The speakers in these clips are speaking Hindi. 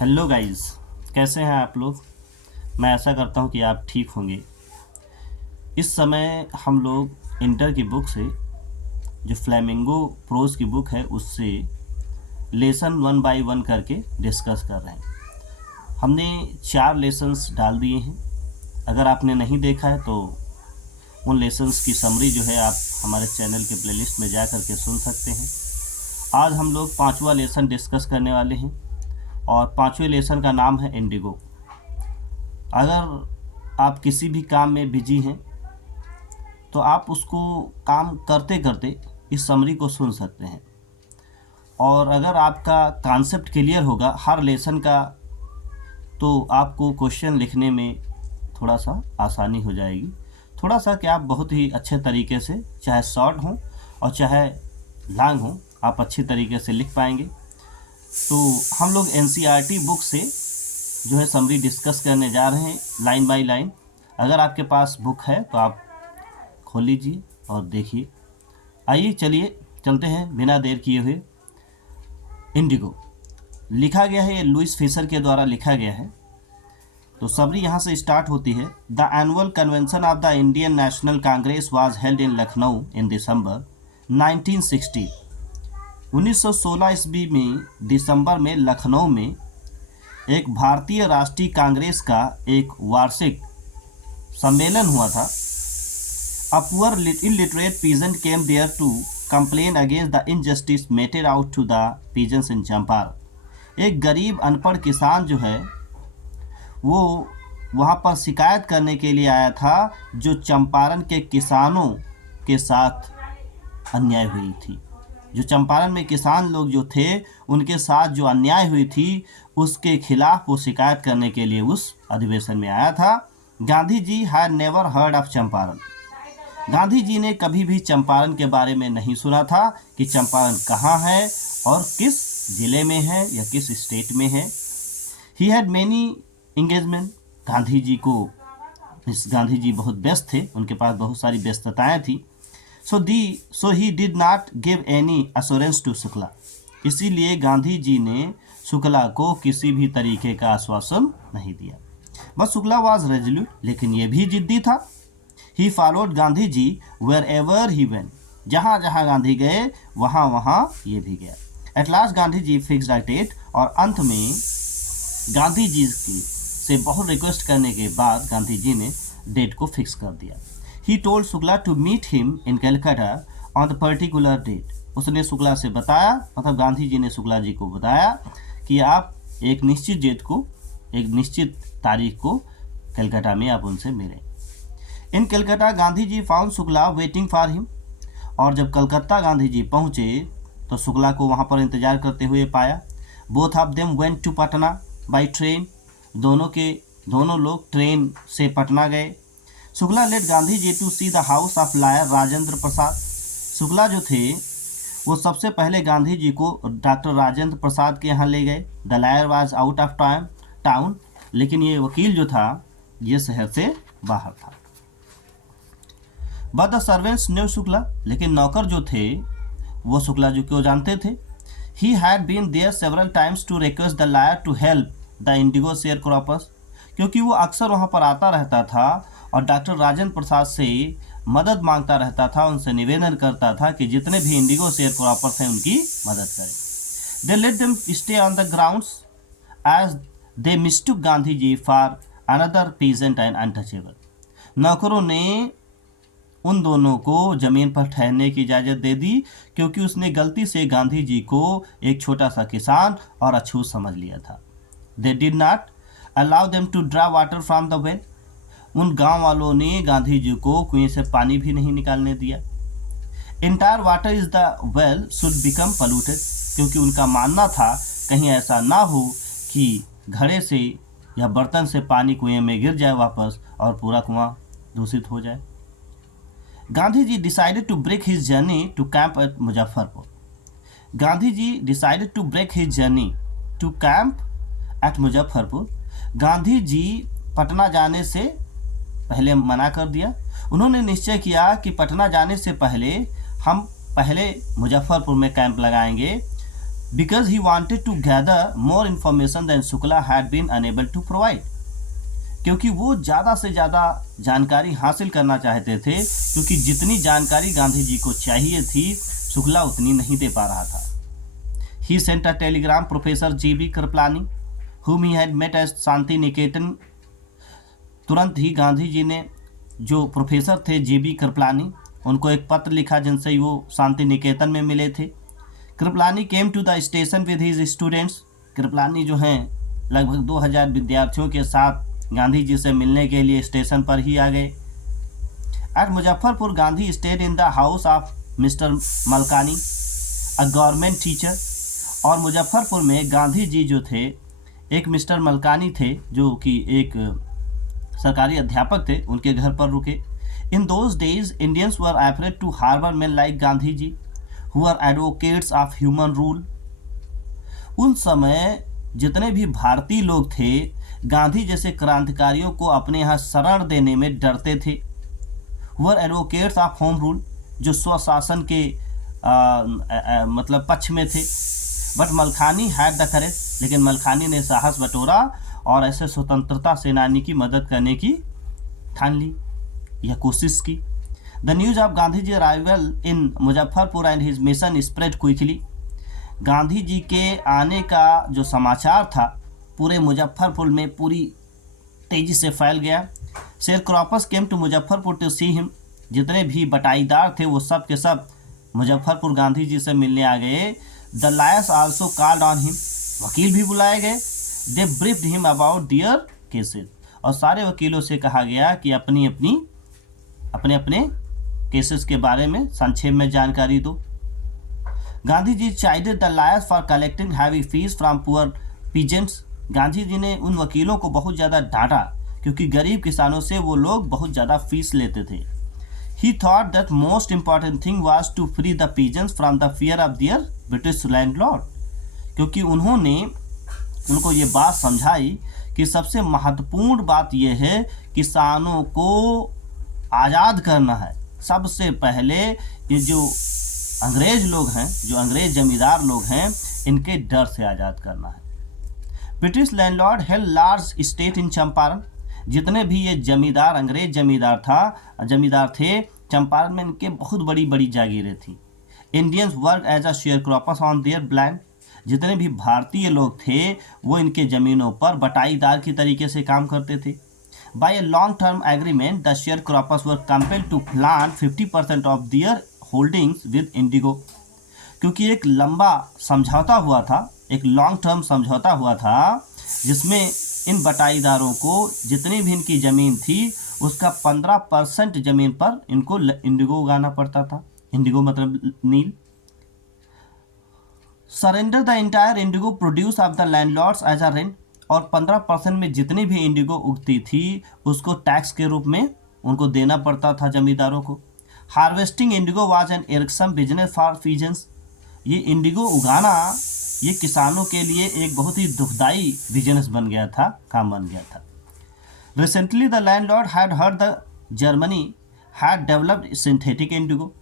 हेलो गाइस, कैसे हैं आप लोग। मैं आशा करता हूं कि आप ठीक होंगे। इस समय हम लोग इंटर की बुक से, जो फ्लेमिंगो प्रोज की बुक है, उससे लेसन 1 बाय 1 करके डिस्कस कर रहे हैं। हमने 4 लेसन्स डाल दिए हैं। अगर आपने नहीं देखा है तो उन लेसन्स की समरी जो है आप हमारे चैनल के प्लेलिस्ट में जा कर के सुन सकते हैं। आज हम लोग 5वां लेसन डिस्कस करने वाले हैं और 5वें लेसन का नाम है इंडिगो। अगर आप किसी भी काम में बिजी हैं तो आप उसको काम करते करते इस समरी को सुन सकते हैं, और अगर आपका कॉन्सेप्ट क्लियर होगा हर लेसन का तो आपको क्वेश्चन लिखने में थोड़ा सा आसानी हो जाएगी। थोड़ा सा क्या, आप बहुत ही अच्छे तरीके से, चाहे शॉर्ट हो और चाहे लॉन्ग हो, आप अच्छी तरीके से लिख पाएंगे। तो हम लोग एनसीईआरटी बुक से जो है समरी डिस्कस करने जा रहे हैं लाइन बाय लाइन। अगर आपके पास बुक है तो आप खोल लीजिए और देखिए। आइए चलिए चलते हैं बिना देर किए हुए। इंडिगो लिखा गया है, ये लुइस फिशर के द्वारा लिखा गया है। तो समरी यहाँ से स्टार्ट होती है। The annual convention of the Indian National Congress was held in Lucknow in December 1960। 1916 ईस्वी में दिसंबर में लखनऊ में एक भारतीय राष्ट्रीय कांग्रेस का एक वार्षिक सम्मेलन हुआ था। A poor illiterate peasant came there to complain against the injustice meted out to the peasants in Champaran. एक गरीब अनपढ़ किसान जो है वो वहाँ पर शिकायत करने के लिए आया था, जो चंपारण के किसानों के साथ अन्याय हुई थी। जो चंपारण में किसान लोग जो थे उनके साथ जो अन्याय हुई थी उसके खिलाफ वो शिकायत करने के लिए उस अधिवेशन में आया था। Gandhi ji had never heard of Champaran. Gandhi ji ने कभी भी चंपारण के बारे में नहीं सुना था कि चंपारण कहाँ है और किस जिले में है या किस स्टेट में है। He had many engagement. Gandhi ji बहुत व्यस्त थे, उनके पास बहुत सारी व्यस्तताएं थी। So he did not give any assurance to Shukla. इसीलिए गांधी जी ने शुक्ला को किसी भी तरीके का आश्वासन नहीं दिया। बस शुक्ला वाज रेजोल्यूट, लेकिन ये भी जिद्दी था। He followed Gandhi ji wherever he went. जहाँ जहाँ गांधी गए वहाँ वहाँ ये भी गया। At last Gandhi ji fixed a date, और अंत में गांधी जी से बहुत रिक्वेस्ट करने के बाद गांधी जी ने डेट को फिक्स कर दिया। He told Shukla to meet him in Calcutta on the particular date. उसने शुक्ला से बताया, मतलब गांधी जी ने शुक्ला जी को बताया कि आप एक निश्चित डेट को, एक निश्चित तारीख को कलकत्ता में आप उनसे मिलें। In Calcutta Gandhi ji found Shukla waiting for him. और जब कलकत्ता गांधी जी पहुँचे तो शुक्ला को वहाँ पर इंतजार करते हुए पाया। Both of them went to Patna by train. दोनों लोग ट्रेन से पटना गए। Shukla led Gandhi ji to see the house of lawyer Rajendra Prasad. Shukla जो थे वो सबसे पहले गांधी जी को डॉक्टर राजेंद्र प्रसाद के यहाँ ले गए। The lawyer was out of town, लेकिन ये वकील जो था ये शहर से बाहर था। But the servants new Shukla, लेकिन नौकर जो थे वो शुक्ला जी को जानते थे। He had been there several times to request the lawyer to help the indigo sharecroppers, क्योंकि वो अक्सर वहाँ पर आता रहता था और डॉक्टर राजेंद्र प्रसाद से मदद मांगता रहता था, उनसे निवेदन करता था कि जितने भी इंडिगो शेयर क्रॉपर्स हैं उनकी मदद करें। They let them stay on the grounds as they mistook Gandhi ji for another peasant and untouchable. नौकरों ने उन दोनों को ज़मीन पर ठहरने की इजाज़त दे दी, क्योंकि उसने गलती से गांधी जी को एक छोटा सा किसान और अछूत समझ लिया था। They did not allow them to draw water from the well. उन गांव वालों ने गांधी जी को कुएं से पानी भी नहीं निकालने दिया। Entire water is the well should become polluted, क्योंकि उनका मानना था कहीं ऐसा ना हो कि घड़े से या बर्तन से पानी कुएं में गिर जाए वापस और पूरा कुआं दूषित हो जाए। Gandhi ji decided to break his journey to camp at Muzaffarpur. Gandhi ji decided to break his journey to camp at Muzaffarpur. Gandhi ji Patna जाने से पहले मना कर दिया। उन्होंने निश्चय किया कि पटना जाने से पहले हम मुजफ्फरपुर में कैंप लगाएंगे। because he wanted to gather more information than Shukla had been unable to provide. क्योंकि वो ज़्यादा से ज़्यादा जानकारी हासिल करना चाहते थे, क्योंकि जितनी जानकारी गांधी जी को चाहिए थी शुक्ला उतनी नहीं दे पा रहा था. He sent a telegram Professor G.B. Kripalani, whom he had met at Shanti Niketan. तुरंत ही गांधी जी ने जो प्रोफेसर थे G.B. कृपलानी, उनको एक पत्र लिखा जिनसे वो शांति निकेतन में मिले थे. Kripalani came to the station with his students. Kripalani जो हैं लगभग 2000 विद्यार्थियों के साथ गांधी जी से मिलने के लिए स्टेशन पर ही आ गए. At Muzaffarpur Gandhi stayed in the house of mister Malkani, a government teacher. और मुजफ्फरपुर में गांधी जी जो थे एक मिस्टर मलकानी थे जो कि एक सरकारी अध्यापक थे, उनके घर पर रुके. In those days Indians were afraid to harbour man like Gandhi ji who are advocates of human rule. उन समय जितने भी भारतीय लोग थे गांधी जैसे क्रांतिकारियों को अपने यहाँ शरण देने में डरते थे. वर एडवोकेट्स ऑफ होम रूल, जो स्वशासन के मतलब पक्ष में थे. But Malkhani had the courage, लेकिन मलखानी ने साहस बटोरा और ऐसे स्वतंत्रता सेनानी की मदद करने की ठान ली या कोशिश की. The news of Gandhi ji arrival in Muzaffarpur and his mission spread quickly. Gandhi ji के आने का जो समाचार था पूरे मुजफ्फरपुर में पूरी तेजी से फैल गया. Sharecroppers came to Muzaffarpur to see him. जितने भी बटाईदार थे वो सब के सब मुजफ्फरपुर गांधी जी से मिलने आ गए. The lawyers also called on him. वकील भी बुलाए गए. They briefed him about their cases. और सारे वकीलों से कहा गया कि अपने अपने केसेस के बारे में संक्षेप में जानकारी दो. Gandhi ji chided the lawyers for collecting heavy fees from poor peasants. Gandhi ji ने उन वकीलों को बहुत ज़्यादा डांटा क्योंकि गरीब किसानों से वो लोग बहुत ज़्यादा फीस लेते थे. He thought that most important thing was to free the peasants from the fear of their British landlord. क्योंकि उन्होंने उनको ये बात समझाई कि सबसे महत्वपूर्ण बात यह है किसानों को आज़ाद करना है. सबसे पहले ये जो अंग्रेज लोग हैं, जो अंग्रेज जमींदार लोग हैं, इनके डर से आज़ाद करना है. British landlord held large state in Champaran. जितने भी ये जमींदार अंग्रेज जमींदार थे चंपारण में इनके बहुत बड़ी बड़ी जागीरें थी. Indians work as a sharecroppers on their land. जितने भी भारतीय लोग थे वो इनके ज़मीनों पर बटाईदार की तरीके से काम करते थे. By a long term agreement the sharecroppers were compelled to plant 50% of their holdings with indigo. क्योंकि एक लंबा समझौता हुआ था, एक लॉन्ग टर्म समझौता हुआ था जिसमें इन बटाईदारों को जितनी भी इनकी ज़मीन थी उसका 15% ज़मीन पर इनको इंडिगो उगाना पड़ता था. इंडिगो मतलब नील. Surrender the entire indigo produce of the landlords as a rent. और 15% में जितनी भी इंडिगो उगती थी उसको टैक्स के रूप में उनको देना पड़ता था जमींदारों को. Harvesting indigo was an irksome business for peasants. ये इंडिगो उगाना ये किसानों के लिए एक बहुत ही दुखदाई बिजनेस बन गया था, काम बन गया था. Recently the landlord had heard the Germany had developed synthetic Indigo.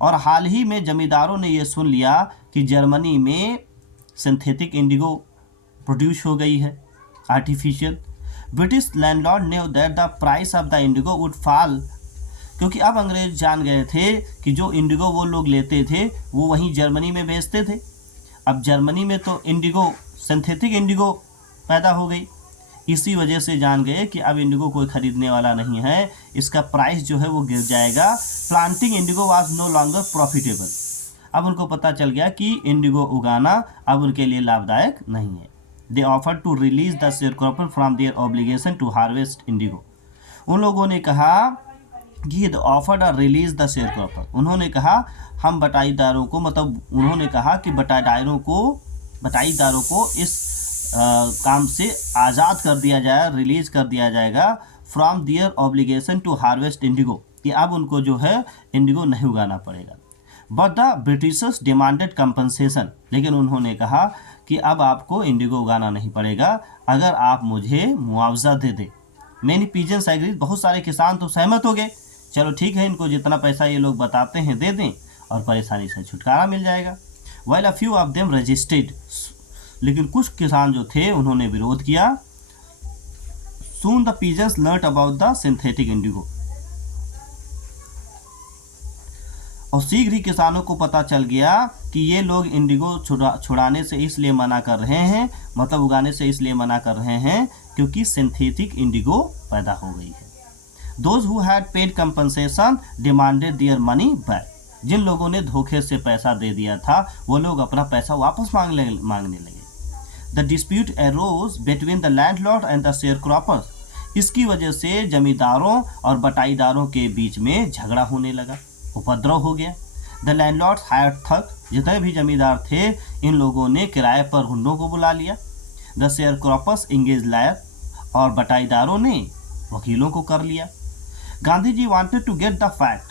और हाल ही में जमींदारों ने ये सुन लिया कि जर्मनी में सिंथेटिक इंडिगो प्रोड्यूस हो गई है, artificial. British landlord knew that the price of the Indigo would fall. क्योंकि अब अंग्रेज जान गए थे कि जो इंडिगो वो लोग लेते थे वो वहीं जर्मनी में बेचते थे. अब जर्मनी में तो इंडिगो सिंथेटिक इंडिगो पैदा हो गई. इसी वजह से जान गए कि अब इंडिगो कोई ख़रीदने वाला नहीं है, इसका प्राइस जो है वो गिर जाएगा. Planting indigo was no longer profitable. अब उनको पता चल गया कि इंडिगो उगाना अब उनके लिए लाभदायक नहीं है. They offer to release the sharecropper from their obligation to harvest indigo. उन लोगों ने कहा कि ऑफर्ड रिलीज द शेयरक्रॉपर. उन्होंने कहा हम बटाईदारों को, मतलब उन्होंने कहा कि बटाईदारों को इस काम से आज़ाद कर दिया जाए, रिलीज कर दिया जाएगा. From their obligation to harvest indigo, कि अब उनको जो है इंडिगो नहीं उगाना पड़ेगा. But the Britishers demanded compensation. लेकिन उन्होंने कहा कि अब आपको इंडिगो उगाना नहीं पड़ेगा अगर आप मुझे मुआवजा दे दें. Many peasants agreed. बहुत सारे किसान तो सहमत हो गए, चलो ठीक है, इनको जितना पैसा ये लोग बताते हैं दे दें और परेशानी से छुटकारा मिल जाएगा. while a few of them resisted, लेकिन कुछ किसान जो थे उन्होंने विरोध किया। Soon the peasants learnt about the synthetic indigo, और शीघ्र ही किसानों को पता चल गया कि ये लोग इंडिगो छुड़ाने से इसलिए मना कर रहे हैं, मतलब उगाने से इसलिए मना कर रहे हैं क्योंकि सिंथेटिक इंडिगो पैदा हो गई है। Those who had paid compensation demanded their money back, जिन लोगों ने धोखे से पैसा दे दिया था वो लोग अपना पैसा वापस मांगने लगे। The dispute arose between the landlord and the sharecroppers, इसकी वजह से जमींदारों और बटाईदारों के बीच में झगड़ा होने लगा, उपद्रव हो गया। द लैंडलॉर्ड हायर्ड थग, जितने भी जमींदार थे इन लोगों ने किराए पर हुंडों को बुला लिया। द शेयरक्रॉपर्स इंगेज लायर, और बटाईदारों ने वकीलों को कर लिया। Gandhi ji wanted to get the fact,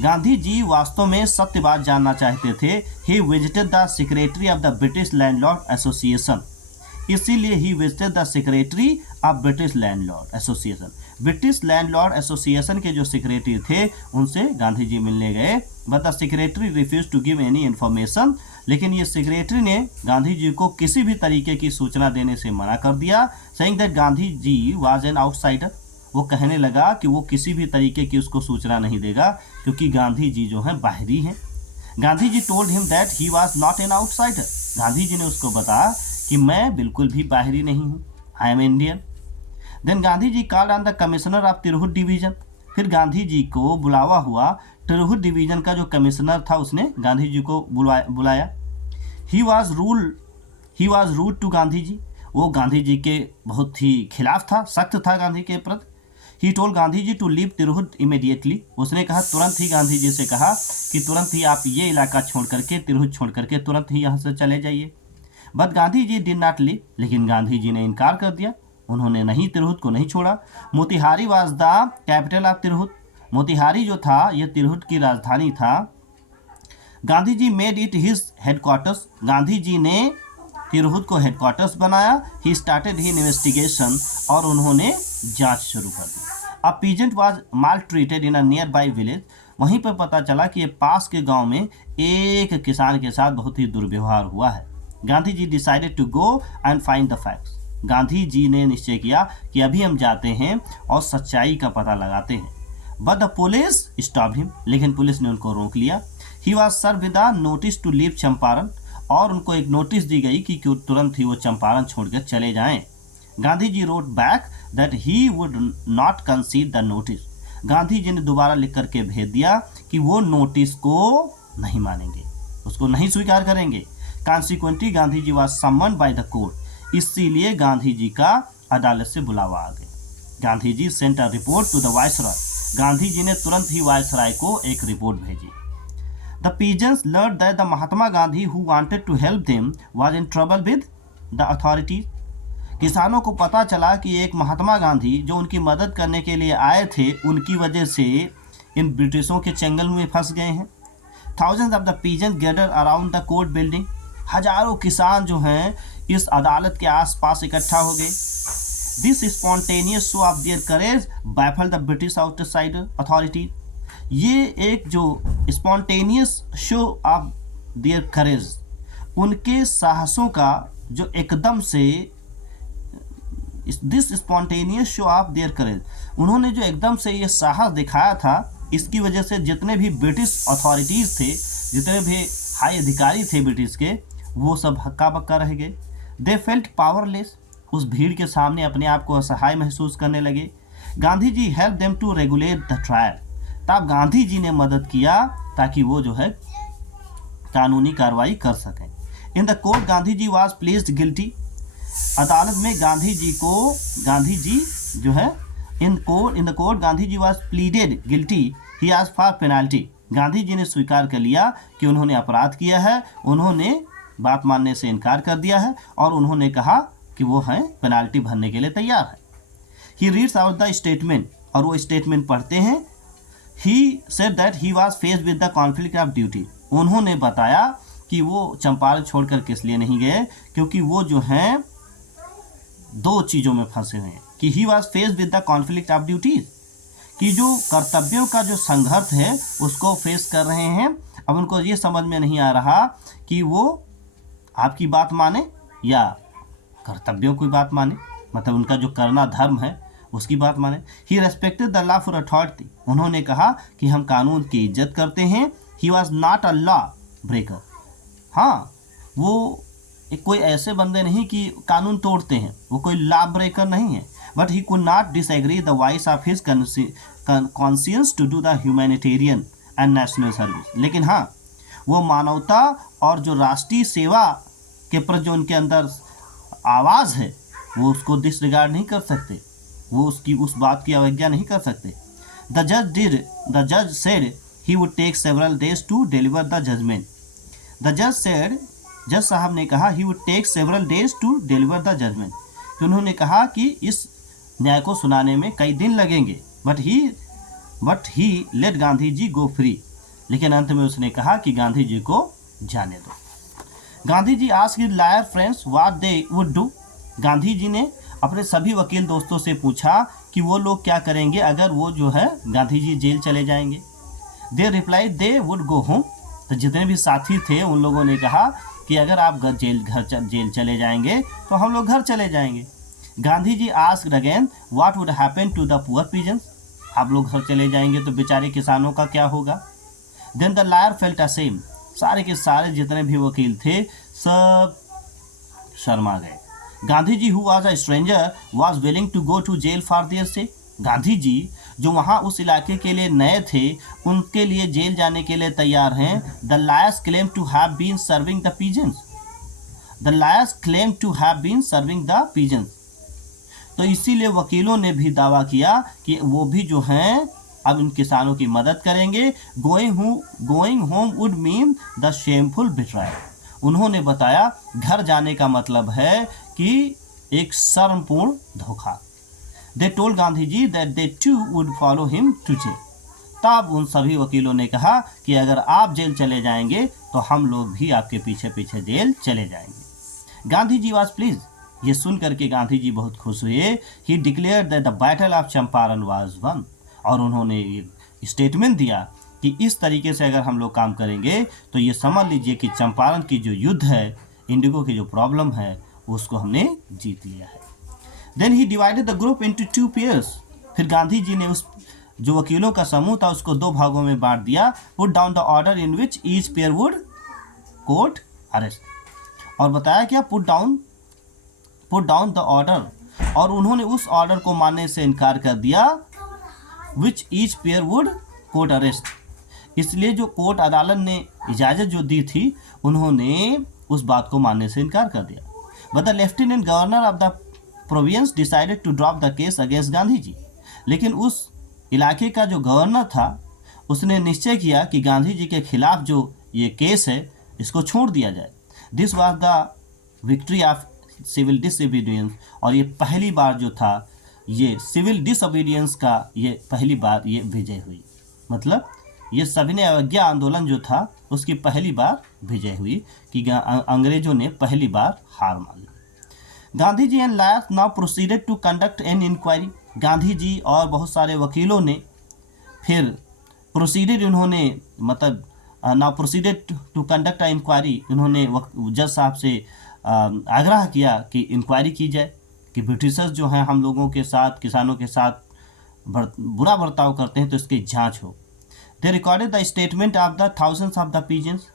Gandhi ji वास्तव में सत्य बात जानना चाहते थे। He visited the secretary of the British landlord association, इसीलिए he visited the secretary of British landlord association. British landlord association के जो सेक्रेटरी थे उनसे गांधी जी मिलने गए, but the secretary refuse to give any information, लेकिन ये सेक्रेटरी ने गांधी जी को किसी भी तरीके की सूचना देने से मना कर दिया। Saying that Gandhi ji was an outsider, वो कहने लगा कि वो किसी भी तरीके की उसको सूचना नहीं देगा क्योंकि गांधी जी जो हैं बाहरी हैं। Gandhi ji told him that he was not an outsider, Gandhi ji ने उसको बताया कि मैं बिल्कुल भी बाहरी नहीं हूँ, I am Indian. Then Gandhi ji called on the commissioner of Tirhut division, फिर गांधी जी को बुलावा हुआ। तिरहुत डिवीजन का जो कमिश्नर था उसने गांधी जी को बुलाया। He was rude to Gandhi ji, वो गांधी जी के बहुत ही खिलाफ था, सख्त था गांधी के प्रति। He told Gandhi ji to leave Tirhut immediately, उसने कहा तुरंत ही, गांधी जी से कहा कि तुरंत ही आप ये इलाका छोड़ करके, तिरहुत छोड़ करके तुरंत ही यहाँ से चले जाइए। But Gandhi ji did not leave, लेकिन गांधी जी ने इनकार कर दिया, उन्होंने नहीं, तिरहुत को नहीं छोड़ा। Motihari was the capital of Tirhut, Motihari जो था ये तिरहुत की राजधानी था। Gandhi ji made it his headquarters, Gandhi ji ने तिरहुत को हेडक्वार्टर्स बनाया। ही स्टार्टेड ही इन्वेस्टिगेशन, और उन्होंने जांच शुरू कर दी। A peasant was maltreated in a nearby village, वहीं पर पता चला कि ये पास के गांव में एक किसान के साथ बहुत ही दुर्व्यवहार हुआ है। Gandhi ji decided to go and find the facts, Gandhi ji ने निश्चय किया कि अभी हम जाते हैं और सच्चाई का पता लगाते हैं। But the police stop him, लेकिन पुलिस ने उनको रोक लिया। He was serve with a notice to leave Champaran, और उनको एक नोटिस दी गई कि तुरंत ही वो चंपारण छोड़कर चले जाएं। Gandhi ji wrote back that he would not concede the notice, Gandhi ji ने दोबारा लिख करके भेज दिया कि वो नोटिस को नहीं मानेंगे, उसको नहीं स्वीकार करेंगे। Consequently Gandhi ji was summoned by the court, इसीलिए गांधी जी का अदालत से बुलावा आ गया। Gandhi ji sent a report to the viceroy, Gandhi ji ने तुरंत ही वायसरॉय को एक रिपोर्ट भेजी। The peasants learned that the Mahatma Gandhi who wanted to help them was in trouble with the authorities, किसानों को पता चला कि एक महात्मा गांधी जो उनकी मदद करने के लिए आए थे, उनकी वजह से इन ब्रिटिशों के चंगल में फंस गए हैं। Thousands of the peasants gather around the court building, हजारों किसान जो हैं इस अदालत के आसपास इकट्ठा हो गए। This spontaneous show of their courage baffle the British outsider authority, ये एक जो स्पॉन्टेनियस शो ऑफ देयर करेज, उनके साहसों का जो एकदम से, this spontaneous show of their करेज, उन्होंने जो एकदम से ये साहस दिखाया था, इसकी वजह से जितने भी ब्रिटिश अथॉरिटीज़ थे, जितने भी हाई अधिकारी थे ब्रिटिश के, वो सब हक्का बक्का रह गए। दे फेल्ट पावरलेस, उस भीड़ के सामने अपने आप को असहाय महसूस करने लगे। Gandhi ji help them to regulate the trial, तब गांधी जी ने मदद किया ताकि वो जो है कानूनी कार्रवाई कर सकें। In the court Gandhi ji was placed guilty, अदालत में गांधी जी जो है in the court Gandhi ji was pleaded guilty, he asked for penalty, Gandhi ji ने स्वीकार कर लिया कि उन्होंने अपराध किया है, उन्होंने बात मानने से इनकार कर दिया है और उन्होंने कहा कि वो है पेनाल्टी भरने के लिए तैयार है। He reads out the statement, और वो स्टेटमेंट पढ़ते हैं। ही said that he was faced with the conflict of duty, उन्होंने बताया कि वो चंपारण छोड़कर किस लिए नहीं गए, क्योंकि वो जो हैं दो चीज़ों में फंसे हुए हैं कि he was faced with the conflict of duties, कि जो कर्तव्यों का जो संघर्ष है उसको फेस कर रहे हैं। अब उनको ये समझ में नहीं आ रहा कि वो आपकी बात माने या कर्तव्यों की बात माने, मतलब उनका जो करना धर्म है उसकी बात माने। He respected the law for authority, उन्होंने कहा कि हम कानून की इज्जत करते हैं। He was not a lawbreaker, हाँ वो कोई ऐसे बंदे नहीं कि कानून तोड़ते हैं, वो कोई लॉ ब्रेकर नहीं है। But he could not disagree the voice of his conscience to do the humanitarian and national service, लेकिन हाँ वो मानवता और जो राष्ट्रीय सेवा के प्रति जो उनके अंदर आवाज़ है वो उसको डिसरिगार्ड नहीं कर सकते, वो उसकी उस बात की अवज्ञा नहीं कर सकते। द जज said he would take several days to deliver the judgement. The जज सेड, जज साहब ने कहा he would take several days to deliver the judgement, कि उन्होंने कहा कि इस न्याय को सुनाने में कई दिन लगेंगे। But he let Gandhi ji go free, लेकिन अंत में उसने कहा कि गांधी जी को जाने दो। Gandhi ji asked his lawyer friends what they would do, Gandhi ji ने अपने सभी वकील दोस्तों से पूछा कि वो लोग क्या करेंगे अगर वो जो है गांधी जी जेल चले जाएंगे। They reply they would go home, तो जितने भी साथी थे उन लोगों ने कहा कि अगर आप जेल चले जाएंगे तो हम लोग घर चले जाएंगे। Gandhi ji asked again what would happen to the poor peasants, आप लोग घर चले जाएंगे तो बेचारे किसानों का क्या होगा। देन द लॉयर फेल्ट असेम, सारे के सारे जितने भी वकील थे सब शर्मा गए। Gandhi ji who was a stranger was willing to go to jail for their sake, Gandhi ji जो वहाँ उस इलाके के लिए नए थे उनके लिए जेल जाने के लिए तैयार हैं। The lawyers claim to have been serving the peasants, the lawyers claim to have been serving the peasants, तो इसीलिए वकीलों ने भी दावा किया कि वो भी जो हैं अब इन किसानों की मदद करेंगे। Going home would mean the shameful betrayal, उन्होंने बताया घर जाने का मतलब है कि एक शर्मपूर्ण धोखा। They told Gandhi ji that they too would follow him to jail, तब उन सभी वकीलों ने कहा कि अगर आप जेल चले जाएंगे तो हम लोग भी आपके पीछे पीछे जेल चले जाएंगे। गांधी जी वॉज प्लीज, ये सुन करके गांधी जी बहुत खुश हुए। ही declared that the battle of Champaran was one, और उन्होंने ये स्टेटमेंट दिया कि इस तरीके से अगर हम लोग काम करेंगे तो ये समझ लीजिए कि चंपारण की जो युद्ध है, इंडिगो की जो प्रॉब्लम है उसको हमने जीत लिया है। Then he divided the group into 2 pairs, फिर गांधी जी ने उस जो वकीलों का समूह था उसको 2 भागों में बांट दिया। Put down the order in which each pair would court arrest, और बताया क्या पुट डाउन द ऑर्डर, और उन्होंने उस ऑर्डर को मानने से इनकार कर दिया which each pair would court arrest, इसलिए जो कोर्ट अदालत ने इजाज़त जो दी थी उन्होंने उस बात को मानने से इनकार कर दिया। But the lieutenant governor of the province decided to drop the case against Gandhi ji, लेकिन उस इलाके का जो गवर्नर था उसने निश्चय किया कि गांधी जी के खिलाफ जो ये केस है इसको छोड़ दिया जाए। This was the victory of civil disobedience, और ये पहली बार जो था ये सिविल डिसओबीडियंस का ये पहली बार ये विजय हुई, मतलब ये सविनय अवज्ञा आंदोलन जो था उसकी पहली बार विजय हुई कि अंग्रेजों ने पहली बार हार मान ली। Gandhi ji and lawyers now proceeded to conduct an inquiry, Gandhi ji और बहुत सारे वकीलों ने फिर प्रोसीडेड, उन्होंने मतलब now proceeded to conduct a inquiry, उन्होंने जज साहब से आग्रह किया कि इंक्वायरी की जाए कि ब्रिटिशर्स जो हैं हम लोगों के साथ, किसानों के साथ बुरा बर्ताव करते हैं तो इसकी जांच हो। They recorded the statement of the thousands of the peasants,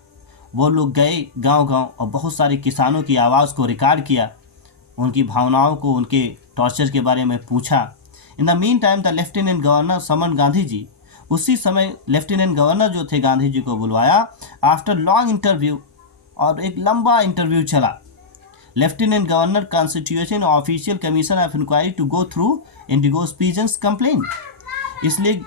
वो लोग गए गांव-गांव और बहुत सारे किसानों की आवाज़ को रिकॉर्ड किया, उनकी भावनाओं को, उनके टॉर्चर के बारे में पूछा। In the meantime the lieutenant governor summon Gandhi ji, उसी समय लेफ्टिनेंट गवर्नर जो थे गांधी जी को बुलवाया। आफ्टर लॉन्ग इंटरव्यू, और एक लंबा इंटरव्यू चला। Lieutenant governor constitution official commission of inquiry to go through indigos peasants complaint, इसलिए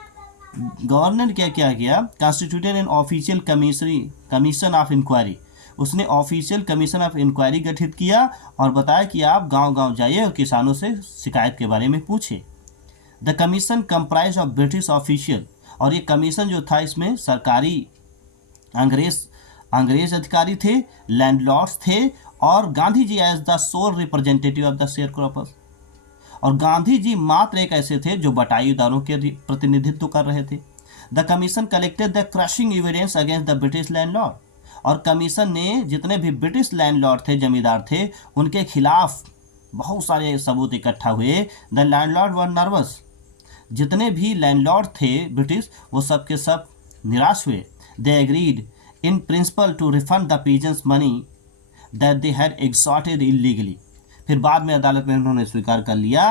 गवर्नर ने क्या किया, constituted an official commission of inquiry, उसने ऑफिशियल कमीशन ऑफ इंक्वायरी गठित किया और बताया कि आप गांव-गांव जाइए और किसानों से शिकायत के बारे में पूछिए। The commission comprise of British official, और ये कमीशन जो था इसमें सरकारी अंग्रेज अधिकारी थे, लैंडलॉर्ड्स थे, और Gandhi ji as the sole representative of the sharecroppers, और गांधी जी मात्र एक ऐसे थे जो बटाईदारों के प्रतिनिधित्व कर रहे थे। The commission collected the crushing evidence against the British landlord, और कमीशन ने जितने भी ब्रिटिश लैंडलॉर्ड थे, जमींदार थे, उनके खिलाफ बहुत सारे सबूत इकट्ठा हुए। द लैंडलॉर्ड वर नर्वस, जितने भी लैंडलॉर्ड थे ब्रिटिश, वो सब के सब निराश हुए। They agreed in principle to refund the peasants money that they had extorted illegally. फिर बाद में अदालत में उन्होंने स्वीकार कर लिया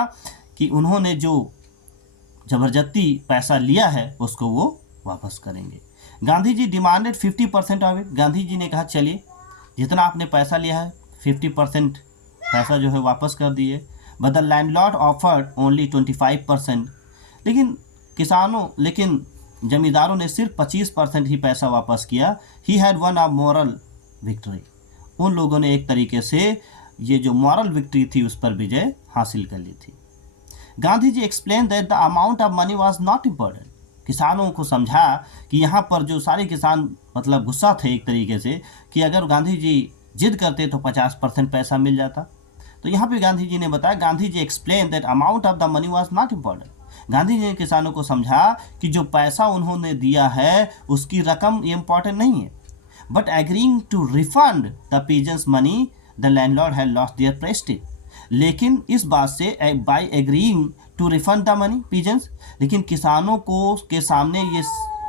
कि उन्होंने जो जबरदस्ती पैसा लिया है उसको वो वापस करेंगे। गांधी जी demanded 50% of it. Gandhi ji ने कहा चलिए जितना आपने पैसा लिया है 50% पैसा जो है वापस कर दिए। But the landlord offered only 25%। लेकिन जमींदारों ने सिर्फ 25% ही पैसा वापस किया। He had one a moral victory. उन लोगों ने एक तरीके से ये जो मॉरल विक्ट्री थी उस पर विजय हासिल कर ली थी। Gandhi ji explain that the amount of money was not important. किसानों को समझा कि यहाँ पर जो सारे किसान मतलब गुस्सा थे एक तरीके से कि अगर गांधी जी जिद करते तो 50% पैसा मिल जाता। तो यहाँ पे गांधी जी ने बताया, Gandhi ji explain that amount of the money was not important. Gandhi ji ने किसानों को समझा कि जो पैसा उन्होंने दिया है उसकी रकम इम्पोर्टेंट नहीं है। But agreeing to refund the peasants money the landlord had lost their prestige. लेकिन इस बात से by agreeing to refund the money peasants, लेकिन किसानों को के सामने ये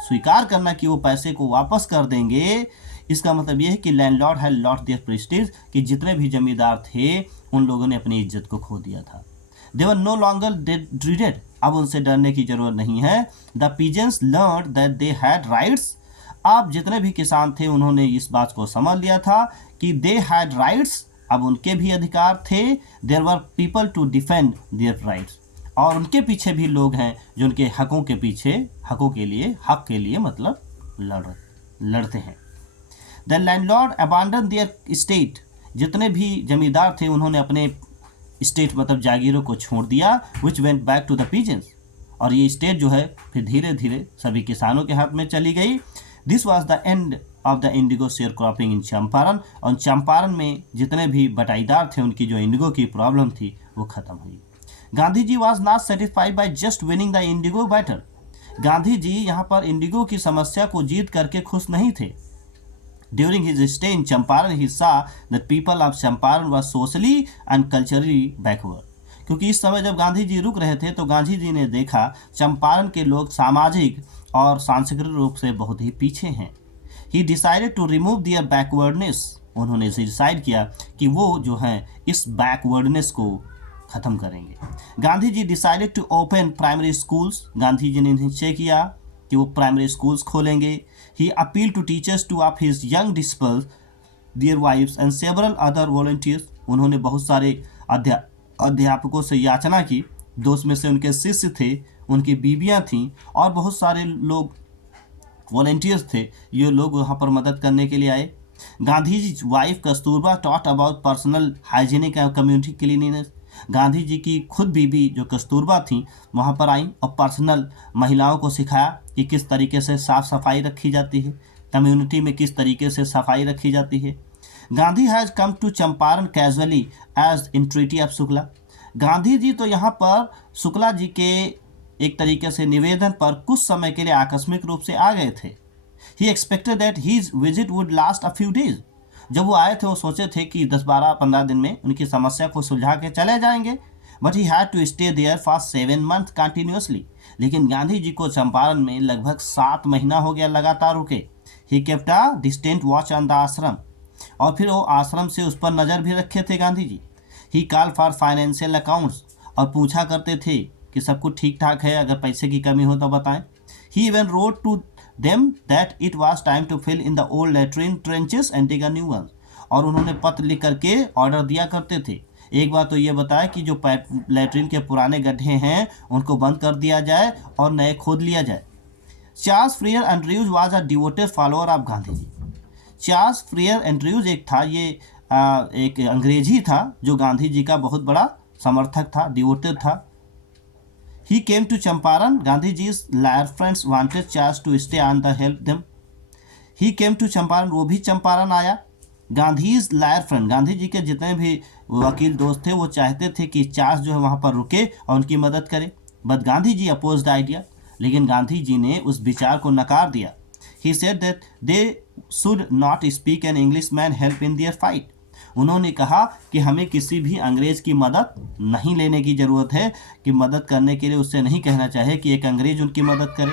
स्वीकार करना कि वो पैसे को वापस कर देंगे, इसका मतलब ये है कि landlord had lost their Prestige, कि जितने भी जमींदार थे उन लोगों ने अपनी इज्जत को खो दिया था। दे वर नो लॉन्गर ड्रीडेड, अब उनसे डरने की जरूरत नहीं है। The peasants learn that they had rights. अब जितने भी किसान थे उन्होंने इस बात को समझ लिया था कि दे हैड राइट्स, अब उनके भी अधिकार थे। There were people to defend their rights, और उनके पीछे भी लोग हैं जो उनके हकों के पीछे, हक के लिए मतलब लड़ते हैं। द लैंडलॉर्ड अबांडन देयर स्टेट, जितने भी जमींदार थे उन्होंने अपने स्टेट मतलब जागीरों को छोड़ दिया। Which went back to the peasants, और ये स्टेट जो है फिर धीरे धीरे सभी किसानों के हाथ में चली गई। This was the end of the indigo sharecropping in Champaran, और चंपारण में जितने भी बटाईदार थे उनकी जो इंडिगो की प्रॉब्लम थी वो खत्म हुई। Gandhi ji was not satisfied by just winning the indigo battle. Gandhi ji यहाँ पर इंडिगो की समस्या को जीत करके खुश नहीं थे। During his stay in Champaran, he saw that people of Champaran were socially and culturally backward. क्योंकि इस समय जब गांधी जी रुक रहे थे तो गांधी जी ने देखा चंपारण के लोग सामाजिक और सांस्कृतिक रूप से बहुत ही पीछे हैं। He decided to remove their backwardness. उन्होंने डिसाइड किया कि वो जो हैं इस बैकवर्डनेस को ख़त्म करेंगे। Gandhi ji decided to open primary schools. Gandhi ji ने निश्चय किया कि वो प्राइमरी स्कूल्स खोलेंगे। He appealed to teachers to of his young disciples, their wives and several other volunteers. उन्होंने बहुत सारे अध्यापकों से याचना की, दो में से उनके शिष्य थे, उनकी बीवियां थीं और बहुत सारे लोग वॉलंटियर्स थे, ये लोग वहाँ पर मदद करने के लिए आए। Gandhi ji wife Kasturba taught about personal hygienic and community cleanliness. Gandhi ji की खुद बीबी जो कस्तूरबा थी वहाँ पर आई और पर्सनल महिलाओं को सिखाया कि किस तरीके से साफ़ सफाई रखी जाती है, कम्युनिटी में किस तरीके से सफाई रखी जाती है। Gandhi has come to Champaran casually as entreaty of Shukla. Gandhi ji तो यहाँ पर शुक्ला जी के एक तरीके से निवेदन पर कुछ समय के लिए आकस्मिक रूप से आ गए थे। He expected that his visit would last a few days. जब वो आए थे वो सोचे थे कि 10-12-15 दिन में उनकी समस्या को सुलझा के चले जाएंगे। But he had to stay there for 7 months continuously. लेकिन गांधी जी को चंपारण में लगभग 7 महीना हो गया लगातार रुके। He kept a distant watch on the आश्रम, और फिर वो आश्रम से उस पर नज़र भी रखे थे गांधी जी। ही कॉल फॉर फाइनेंशियल अकाउंट्स, और पूछा करते थे कि सब कुछ ठीक ठाक है, अगर पैसे की कमी हो तो बताएं। He even wrote to them that it was time to fill in the old latrine trenches and dig a new ones, और उन्होंने पत्र लिख करके ऑर्डर दिया करते थे। एक बार तो ये बताया कि जो लैट्रिन के पुराने गड्ढे हैं उनको बंद कर दिया जाए और नए खोद लिया जाए। Charles Freer Andrews was a devoted follower of Gandhi ji. Charles Freer Andrews एक था, ये एक अंग्रेजी था जो गांधी जी का बहुत बड़ा समर्थक था, डिवोटेड था। He came to Champaran. Gandhiji's lawyer friends wanted Charles to stay and help them. He came to Champaran. वो भी चंपारण आया। गांधीज लायर फ्रेंड, गांधी जी के जितने भी वकील दोस्त थे वो चाहते थे कि चार्ल्स जो है वहाँ पर रुके और उनकी मदद करे, but Gandhi ji opposed idea, लेकिन गांधी जी ने उस विचार को नकार दिया। He said that they should not speak an Englishman help in their fight. उन्होंने कहा कि हमें किसी भी अंग्रेज की मदद नहीं लेने की ज़रूरत है, कि मदद करने के लिए उससे नहीं कहना चाहिए कि एक अंग्रेज उनकी मदद करे।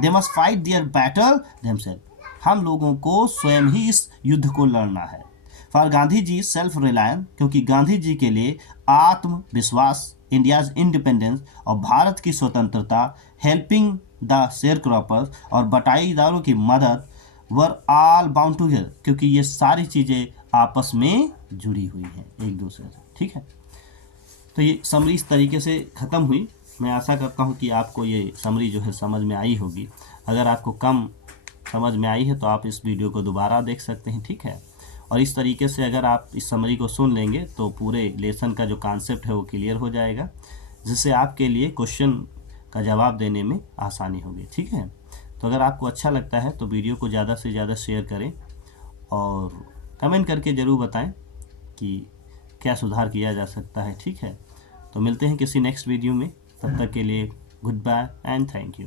They must fight their battle themselves. हम लोगों को स्वयं ही इस युद्ध को लड़ना है। For Gandhi ji self reliance, क्योंकि गांधी जी के लिए आत्मविश्वास, इंडियाज इंडिपेंडेंस और भारत की स्वतंत्रता, हेल्पिंग द शेयर क्रॉपर्स और बटाईदारों की मदद, वर ऑल बाउंड टूगेदर, क्योंकि ये सारी चीज़ें आपस में जुड़ी हुई हैं एक दूसरे से। ठीक है, तो ये समरी इस तरीके से ख़त्म हुई। मैं आशा करता हूँ कि आपको ये समरी जो है समझ में आई होगी। अगर आपको कम समझ में आई है तो आप इस वीडियो को दोबारा देख सकते हैं। ठीक है, और इस तरीके से अगर आप इस समरी को सुन लेंगे तो पूरे लेसन का जो कॉन्सेप्ट है वो क्लियर हो जाएगा, जिससे आपके लिए क्वेश्चन का जवाब देने में आसानी होगी। ठीक है, तो अगर आपको अच्छा लगता है तो वीडियो को ज़्यादा से ज़्यादा शेयर करें और कमेंट करके ज़रूर बताएं कि क्या सुधार किया जा सकता है। ठीक है, तो मिलते हैं किसी नेक्स्ट वीडियो में, तब तक के लिए good bye and thank you.